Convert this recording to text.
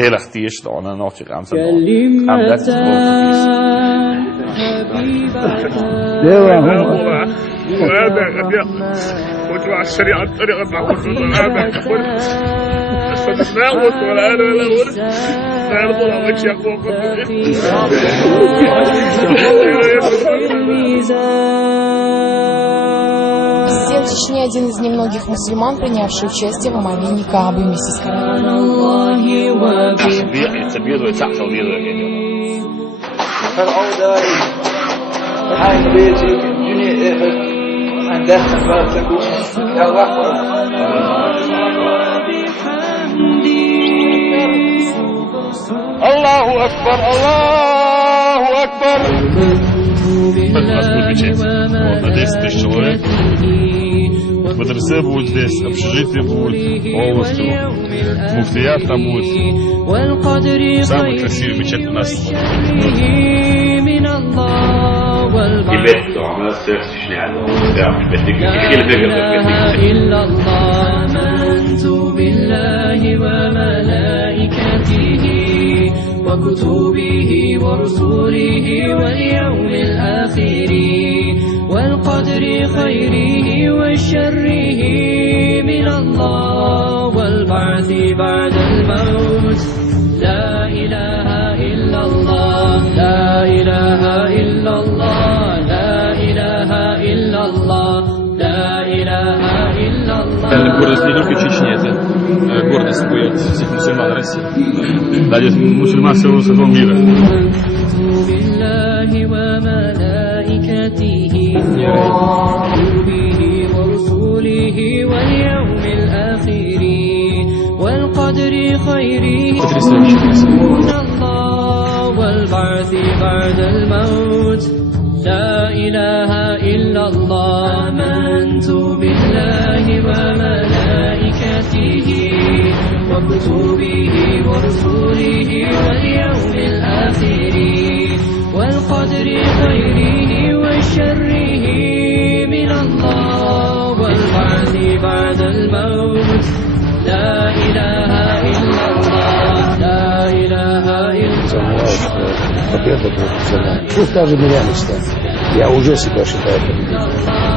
Heerlijk tiers dan en nog je aan zijn aan dat is وهذا وتبع الشريعة الطريقة معروفة هذا فنسمع ولا أنا ولا ورد نعرض على وجه أخوك Президент Чечни – один из немногих мусульман, принявший участие в омовении Каабы вместе с Allahu Akbar, Allahu Akbar. У нас будет мечеть. Вот, на 10 тысяч человек. Мадресе будет здесь, общежитие будет полностью. Муфтият там будет. Самый красивый мечеть у нас. وكتبه ورسله واليوم الآخر والقدر خيره وشره من الله والبعث بعد الموت لا إله إلا الله لا إله إلا الله لا إله إلا الله لا إله إلا الله. Гордость не только Чечни, это гордость будет всех мусульман России. Да, здесь мусульман всего мира. لا إله إلا الله آمنت بالله وملائكته وكتبه ورسله واليوم الآخر والقدر خيره وشره من الله والبعث بعد الموت لا إله إلا الله لا إله إلا الله. Что скажет миряне, что я уже себя считаю победителем.